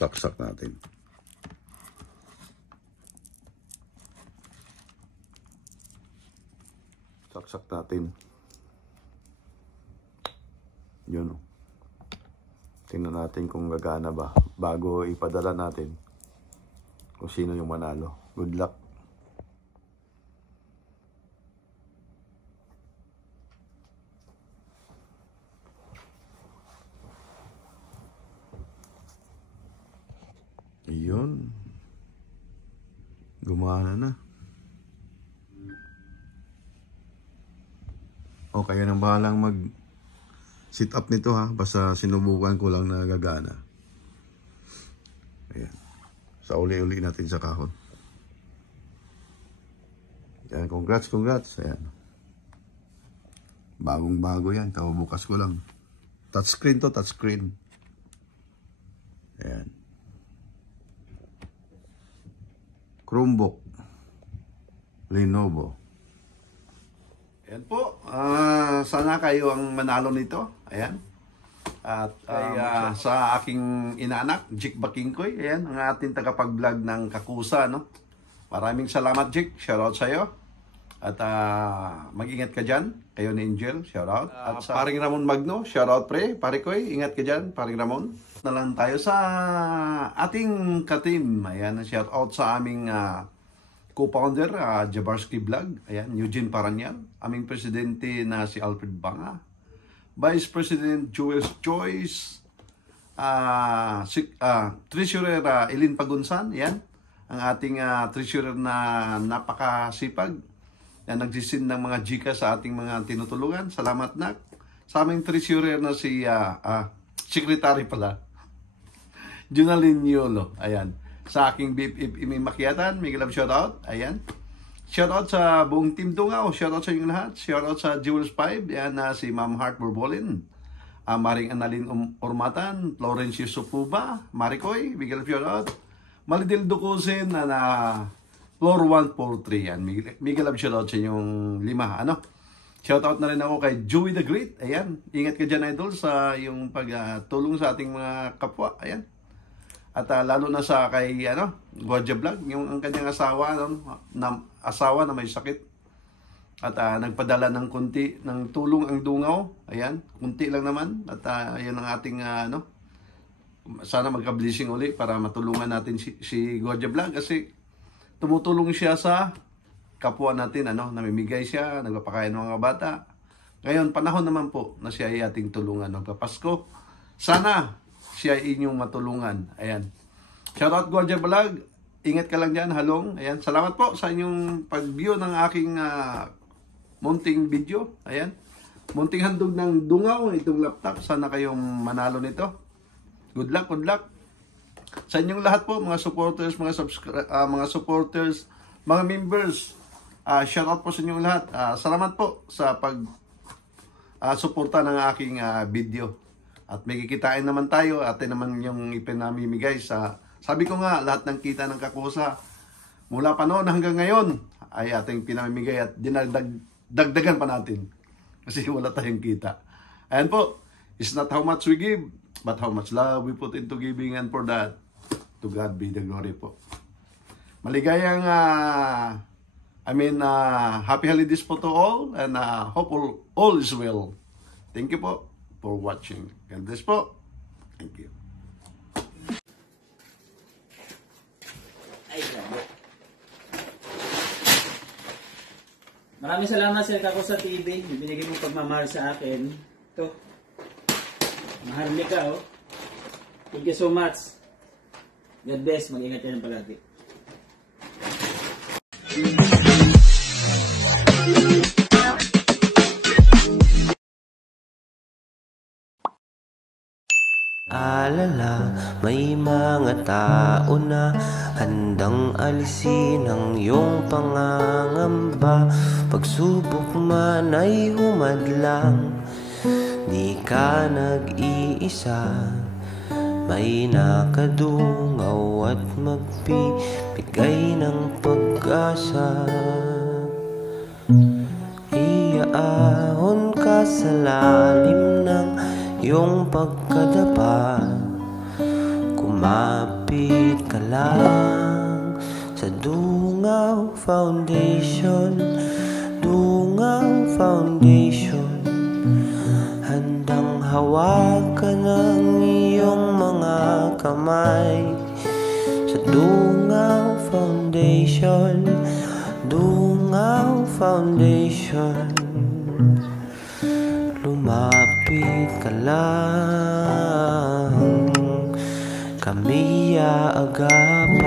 Saksak natin. Saksak natin. Yun. Tingnan natin kung gagana ba bago ipadala natin kung sino yung manalo. Good luck. Ayun. Gumana na. O kaya nang bahalang mag sit up nito ha. Basta sinubukan ko lang na gagana. Ayan. Sa uli-uli natin sa kahon. Ayan, congrats. Ayan. Bagong-bago yan. Bukas ko lang. Touchscreen to, touchscreen. Ayan. Chromebook. Lenovo. Ayan po. Sana kayo ang manalo nito. Ayan. At sa aking inaanak, Jik Bakingkoy. Ayan, ang ating tagapag-vlog ng Kakusa. No? Maraming salamat, Jik. Shoutout sa'yo. At mag-ingat ka dyan. Kayo ni Angel. Shoutout. At sa Paring Ramon Magno. Shoutout, pre. Pare Koy, ingat ka dyan. Paring Ramon. Na lang tayo sa ating ka-team. Ayan, shoutout sa aming co-founder, Jabarski Vlog. Ayan, Eugene Paranyal. Aming presidente na si Alfred Banga. Vice President Jules Choice. Treasurer Elin Pagunsan. Ayan, ang ating treasurer na napakasipag. Na nagsisin ng mga jika sa ating mga tinutulungan. Salamat na. Sa aming treasurer na si secretary pala. Junalyn Yolo. Ayan. Sa aking BFF Makiatan, Miguel Love shoutout. Ayan. Shoutout sa buong team Dungaw. Shoutout sa inyong lahat. Shoutout sa Jewels 5. Ayan na si Ma'am Heart Borbolin. Maring Annalyn Urmatan. Florencio Supuba. Marikoy. Miguel Love shoutout. Malidil Dukusin na floor 143. Yan. Miguel Love shoutout sa inyong 5. Ano? Shoutout na rin ako kay Joey the Great. Ayan. Ingat ka dyan, idol, sa yung pagtulong sa ating mga kapwa. Ayan. At lalo na sa kay Guadja Vlog, yung ang kanyang asawa, asawa na may sakit. At nagpadala ng kunti ng tulong ang Dungaw. Ayan, kunti lang naman. At ayun ang ating sana magka-blessing uli para matulungan natin si Guadja Vlog kasi tumutulong siya sa kapwa natin, namimigay siya, nagpapakain ng mga bata. Ngayon, panahon naman po na siya ay ating tulungan magpapasko. Sana siya inyong matulungan. Ayan. Shoutout Guardia Vlog. Ingat ka lang dyan, halong. Ayan. Salamat po sa inyong pag-view ng aking munting video. Ayan. Munting handog ng Dungaw, itong laptop. Sana kayong manalo nito. Good luck, good luck. Sa inyong lahat po, mga supporters, mga supporters, mga members. Shoutout po sa inyong lahat. Salamat po sa pag-suporta ng aking video. At may kikitain naman tayo, atin naman yung ipinamimigay sa, sabi ko nga, lahat ng kita ng Kakusa, mula pa noon hanggang ngayon, ay ating pinamimigay at dagdagan pa natin. Kasi wala tayong kita. Ayan po, it's not how much we give, but how much love we put into giving, and for that, to God be the glory po. Maligayang, happy holidays po to all, and hope all is well. Thank you po for watching. God bless po. Thank you. Maraming salamat sa Kakusa TV. Binigay mong pagmamahal sa akin. Ito. Maharlika, oh. Thank you so much. God bless. Mag-ingat yan palagi. Alala, may mga tao na handang alisin ang iyong pangangamba. Pagsubok man ay humadlang, di ka nag-iisa. May nakadungaw at magbibigay ng pag-asa. Iaahon ka sa lalim ng iyong pagkadapa. lumapit ka lang sa Dungaw Foundation. Dungaw Foundation, handang hawakan ang iyong mga kamay. Sa Dungaw Foundation, Dungaw Foundation, lumapit ka lang, kami aagapay.